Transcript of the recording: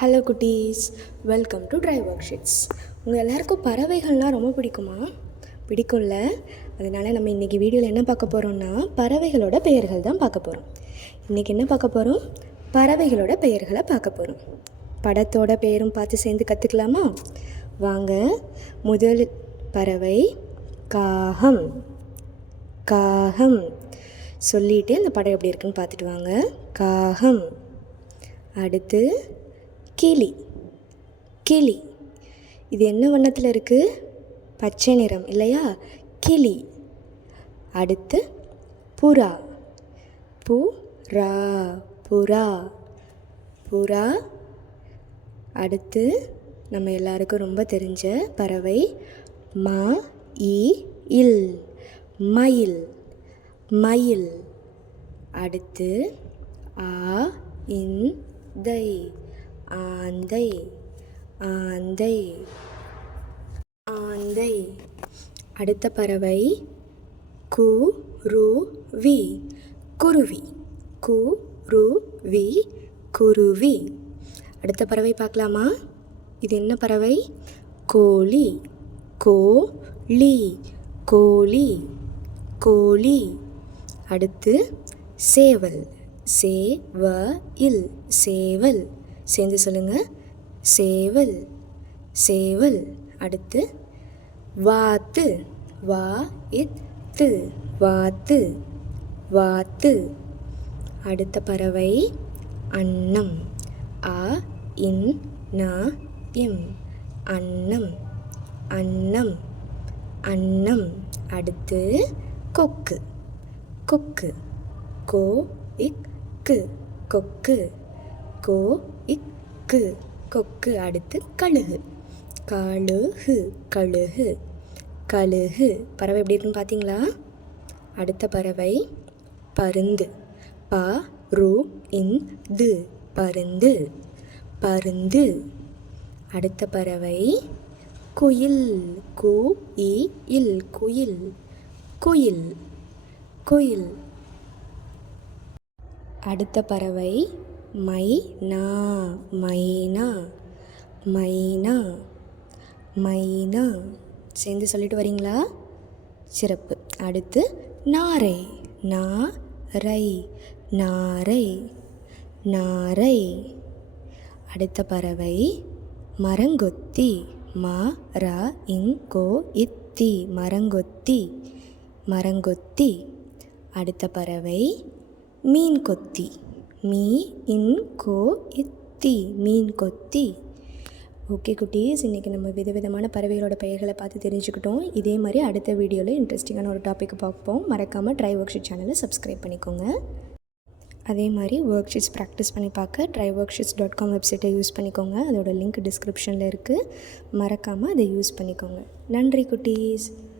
Hello குட்டீஸ், welcome to try work sheets. உங்கள் எல்லாருக்கும் பறவைகள்னால் ரொம்ப பிடிக்குமா? பிடிக்கும்ல. அதனால் நம்ம இன்றைக்கி வீடியோவில் என்ன பார்க்க போகிறோம்னா பறவைகளோட பெயர்கள் தான் பார்க்க போகிறோம். இன்றைக்கி என்ன பார்க்க போகிறோம்? பறவைகளோட பெயர்களை பார்க்க போகிறோம். படத்தோட பெயரும் பார்த்து சேர்ந்து கற்றுக்கலாமா? வாங்க. முதல் பறவை காகம். காகம் சொல்லிவிட்டு அந்த படம் எப்படி இருக்குன்னு பார்த்துட்டு வாங்க. காகம். அடுத்து கிளி. கிளி இது என்ன வண்ணத்தில் இருக்குது? பச்சை நிறம் இல்லையா? கிளி. அடுத்து புறா. புறா. புறா. புறா. அடுத்து நம்ம எல்லாருக்கும் ரொம்ப தெரிஞ்ச பறவை மயில். மயில். மயில். அடுத்து ஆந்தை. ஆந்தை. ஆந்தை. ஆந்தை. அடுத்த பறவை குருவி. குருவி. குருவி. குருவி. அடுத்த பறவை பார்க்கலாமா? இது என்ன பறவை? கோழி. கோழி. கோழி. கோழி. அடுத்து சேவல். சேவல். சேவல். சேர்ந்து சொல்லுங்கள். சேவல். சேவல். அடுத்து வாத்து. வாத்து. வாத்து. வாத்து. அடுத்த பறவை அன்னம். அ-இன்-ந-எம். அன்னம். அன்னம். அன்னம். அடுத்து கொக்கு. கொக்கு. கோ-இக்-கு. கொக்கு. கோ-இக்-கு. கொக்கு. அடுத்து கழுகு. கழுகு. கழுகு. கழுகு. பறவை எப்படி இருக்குன்னு பார்த்தீங்களா? அடுத்த பறவை பருந்து. பரு-இந்து. பருந்து. பருந்து. அடுத்த பறவை குயில். குயில். குயில். குயில். குயில். அடுத்த பறவை மைனா. மைனா. மைனா. மைனா. சேர்ந்து சொல்லிட்டு வரீங்களா? சிறப்பு. அடுத்து நாரை. நாரை. நாரை. நாரை. அடுத்த பறவை மரங்கொத்தி. மர-இங்-கோ-இத்தி. மரங்கொத்தி. மரங்கொத்தி. அடுத்த பறவை மீன் கொத்தி. மீ-இன்-கோ-இத்தி. மீன் கொத்தி. ஓகே குட்டீஸ், இன்றைக்கி நம்ம விதவிதமான பறவைகளோட பெயர்களை பார்த்து தெரிஞ்சுக்கிட்டோம். இதே மாதிரி அடுத்த வீடியோவில் இன்ட்ரெஸ்டிங்கான ஒரு டாபிக் பார்ப்போம். மறக்காமல் ட்ரை ஒர்க் ஷீட் சேனலை சப்ஸ்கிரைப் பண்ணிக்கோங்க. அதே மாதிரி ஒர்க் ஷீட்ஸ் ப்ராக்டிஸ் பண்ணி பார்க்க tryworksheets.com வெப்சைட்டை யூஸ் பண்ணிக்கோங்க. அதோட லிங்க் டிஸ்கிரிப்ஷனில் இருக்குது. மறக்காமல் அதை யூஸ் பண்ணிக்கோங்க. நன்றி குட்டீஸ்.